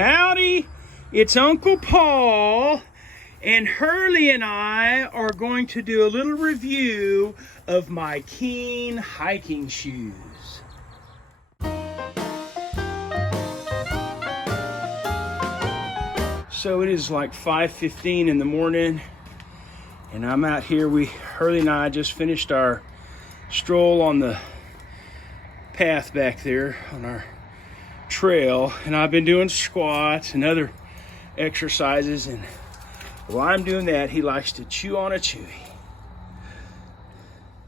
Howdy, it's Uncle Paul, and Hurley and I are going to do a little review of my Keen hiking shoes. So it is like 5:15 in the morning, and I'm out here. Hurley and I just finished our stroll on the path back there on our trail, and I've been doing squats and other exercises, and while I'm doing that, he likes to chew on a chewy.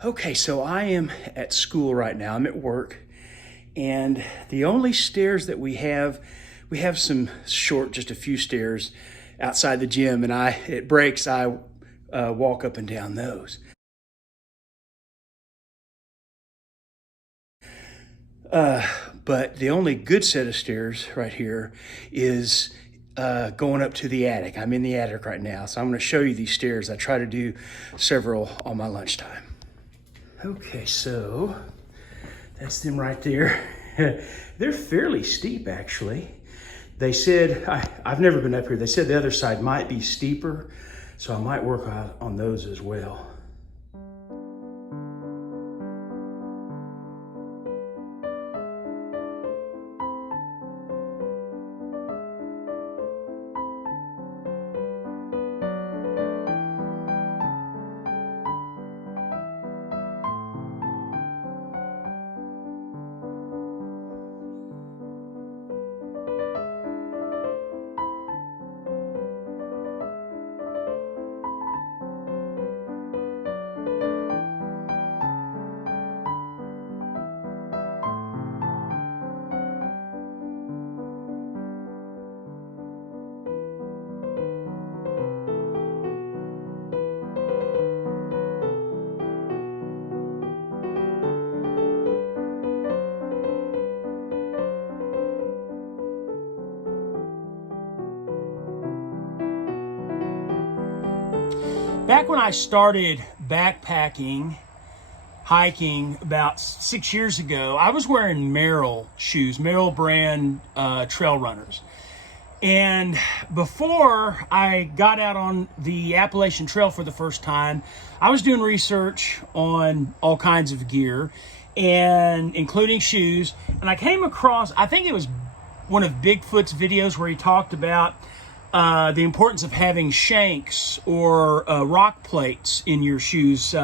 Okay, so I am at school right now. I'm at work, and the only stairs that we have some short, just a few stairs outside the gym, and it breaks, I walk up and down those. But the only good set of stairs right here is going up to the attic. I'm in the attic right now, so I'm going to show you these stairs. I try to do several on my lunchtime. Okay, so that's them right there. They're fairly steep, actually. They said, I've never been up here, they said the other side might be steeper, so I might work out on those as well. Back when I started backpacking, hiking about 6 years ago, I was wearing Merrell shoes, Merrell brand trail runners. And before I got out on the Appalachian Trail for the first time, I was doing research on all kinds of gear, and including shoes. And I came across, I think it was one of Bigfoot's videos where he talked about the importance of having shanks or rock plates in your shoes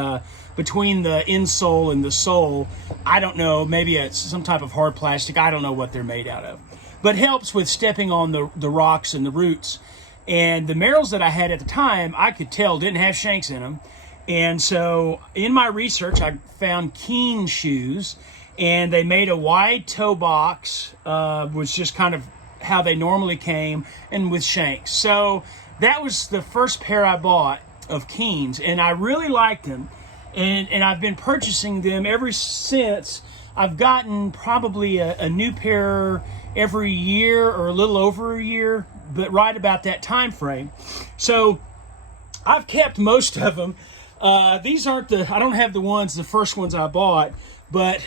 between the insole and the sole. I don't know, maybe it's some type of hard plastic. I don't know what they're made out of, but helps with stepping on the rocks and the roots. And the Merrells that I had at the time, I could tell didn't have shanks in them. And so in my research, I found Keen shoes, and they made a wide toe box, was just kind of how they normally came, and with shanks. So that was the first pair I bought of Keens, and I really liked them, and I've been purchasing them ever since. I've gotten probably a new pair every year or a little over a year, but right about that time frame. So I've kept most of them. These aren't I don't have the first ones I bought, but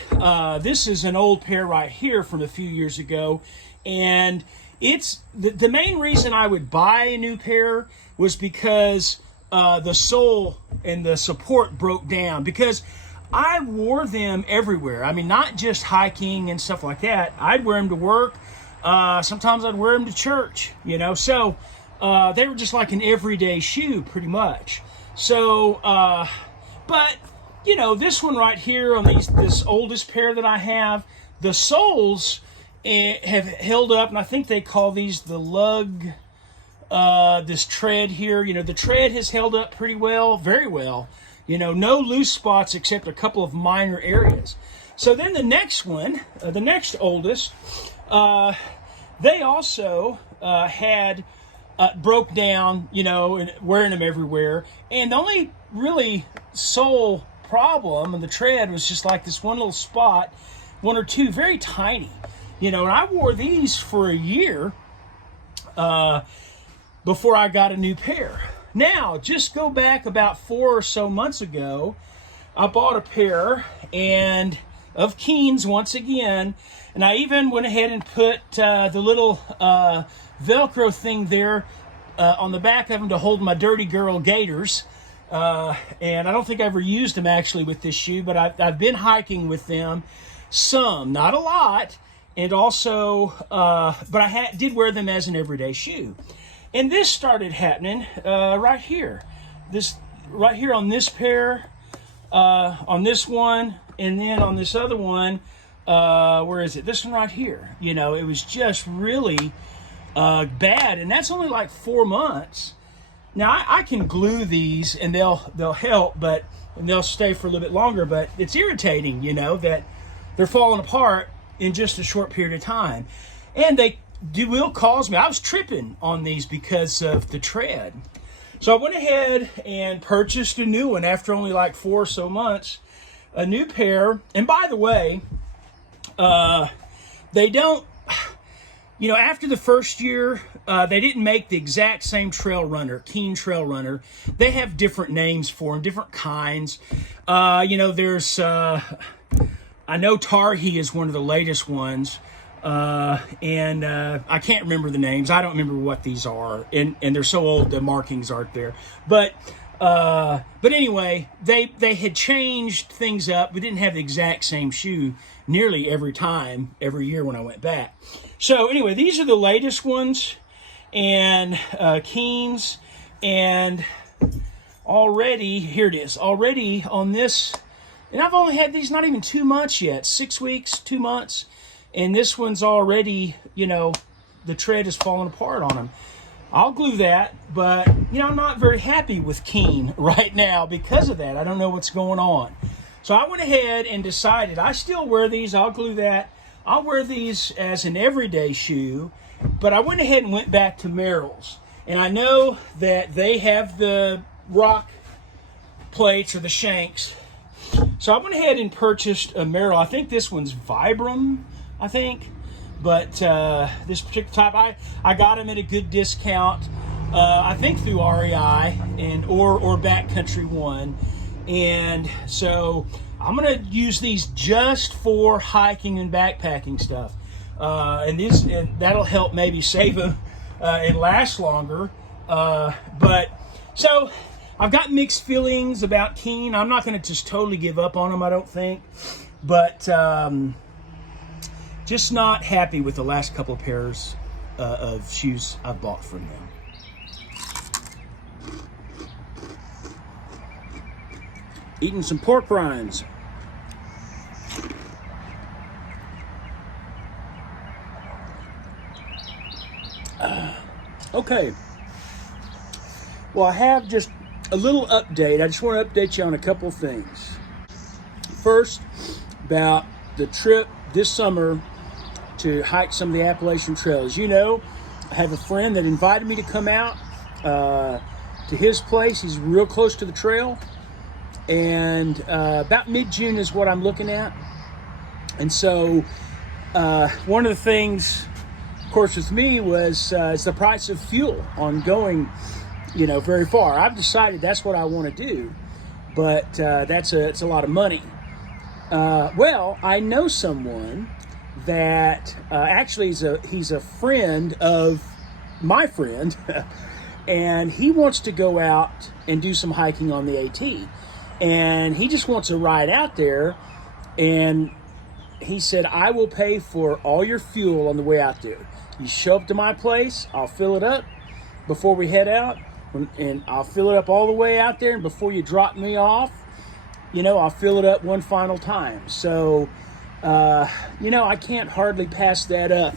this is an old pair right here from a few years ago. And it's the main reason I would buy a new pair was because the sole and the support broke down, because I wore them everywhere. I mean, not just hiking and stuff like that. I'd wear them to work. Sometimes I'd wear them to church, so they were just like an everyday shoe pretty much. So, but this one right here on this oldest pair that I have, the soles have held up, and I think they call these the lug, this tread here. The tread has held up pretty well, very well. No loose spots except a couple of minor areas. So then the next one, the next oldest, they also had broke down, and wearing them everywhere. And the only really sole problem on the tread was just like this one little spot, one or two, very tiny. And I wore these for a year before I got a new pair. Now, just go back about 4 or so months ago, I bought a pair of Keens once again, And I even went ahead and put the little Velcro thing there on the back of them to hold my Dirty Girl gaiters. And I don't think I ever used them actually with this shoe, but I've been hiking with them some, not a lot. And also, but I did wear them as an everyday shoe. And this started happening right here. This right here on this pair, on this one, and then on this other one. Where is it? This one right here. You know, it was just really bad, and that's only like 4 months. Now I can glue these, and they'll help, but and they'll stay for a little bit longer. But it's irritating, you know, that they're falling apart in just a short period of time, and they will cause me. I was tripping on these because of the tread. So I went ahead and purchased a new one after only like 4 or so months, a new pair. And by the way, they don't, you know, after the first year, they didn't make the exact same trail runner, Keen Trail Runner. They have different names for them, different kinds. You know, there's, I know Targhee is one of the latest ones. And I can't remember the names. I don't remember what these are, and they're so old the markings aren't there. But anyway, they had changed things up. We didn't have the exact same shoe nearly every year when I went back. So anyway, these are the latest ones, and Keens, and already here it is. Already on this, and I've only had these not even 2 months yet. 6 weeks, 2 months. And this one's already, you know, the tread is falling apart on them. I'll glue that, but, you know, I'm not very happy with Keen right now because of that. I don't know what's going on. So I went ahead and decided I still wear these. I'll glue that. I'll wear these as an everyday shoe, but I went ahead and went back to Merrell's. And I know that they have the rock plates or the shanks. So I went ahead and purchased a Merrell. I think this one's Vibram. I think, but this particular type, I got them at a good discount. I think through REI and or Backcountry One, and so I'm gonna use these just for hiking and backpacking stuff, and that'll help maybe save them and last longer. But so I've got mixed feelings about Keen. I'm not gonna just totally give up on them, I don't think, but. Just not happy with the last couple of pairs of shoes I've bought from them. Eating some pork rinds. Okay. Well, I have just a little update. I just want to update you on a couple of things. First, about the trip this summer to hike some of the Appalachian trails. You know, I have a friend that invited me to come out to his place. He's real close to the trail, and about mid-June is what I'm looking at. And so one of the things, of course, with me was is the price of fuel on going, you know, very far. I've decided that's what I want to do, but it's a lot of money. Well, I know someone that actually he's a friend of my friend, and he wants to go out and do some hiking on the AT, and he just wants a ride out there, and he said, I will pay for all your fuel on the way out there. You show up to my place, I'll fill it up before we head out, and I'll fill it up all the way out there, and before you drop me off, you know, I'll fill it up one final time. So you know, I can't hardly pass that up,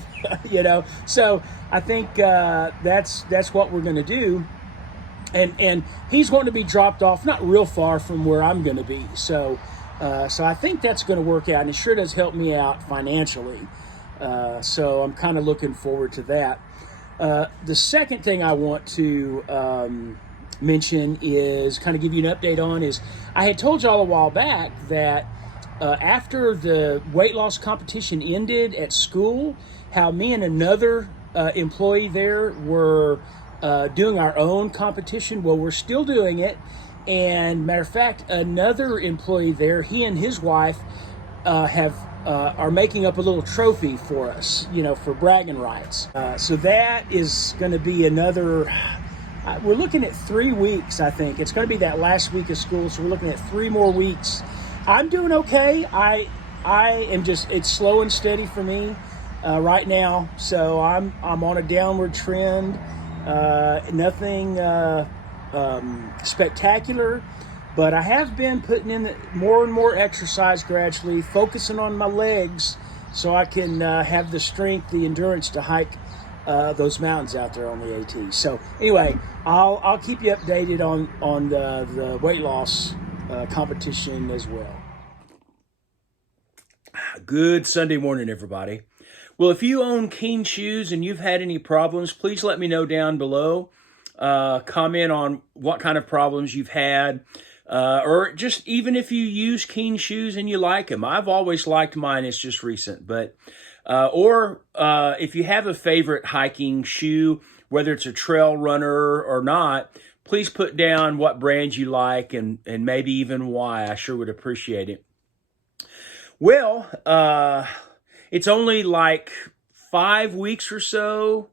you know. So I think that's what we're going to do. And he's wanting to be dropped off not real far from where I'm going to be. So I think that's going to work out, and it sure does help me out financially. So I'm kind of looking forward to that. The second thing I want to mention is kind of give you an update on is I had told y'all a while back that after the weight loss competition ended at school, how me and another employee there were doing our own competition. Well, we're still doing it. And matter of fact, another employee there, he and his wife have are making up a little trophy for us, for bragging rights. So that is going to be another. We're looking at 3 weeks, I think. It's going to be that last week of school, so we're looking at 3 more weeks. I'm doing okay. I am just, it's slow and steady for me right now. So I'm on a downward trend. Nothing spectacular, but I have been putting in more and more exercise gradually, focusing on my legs so I can have the strength, the endurance to hike those mountains out there on the AT. So anyway, I'll keep you updated on the weight loss competition as well. Good Sunday morning, everybody. Well, if you own Keen shoes and you've had any problems, please let me know down below. Comment on what kind of problems you've had, or just even if you use Keen shoes and you like them. I've always liked mine. It's just recent, but or if you have a favorite hiking shoe, whether it's a trail runner or not, please put down what brand you like and maybe even why. I sure would appreciate it. Well, it's only like 5 weeks or so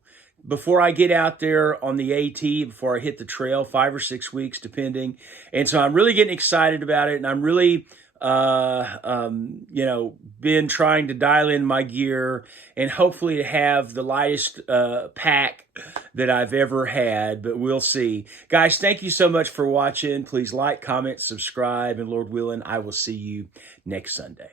before I get out there on the AT, before I hit the trail, 5 or 6 weeks, depending. And so I'm really getting excited about it. And I'm really, been trying to dial in my gear and hopefully to have the lightest pack that I've ever had, but we'll see. Guys, thank you so much for watching. Please like, comment, subscribe, and Lord willing, I will see you next Sunday.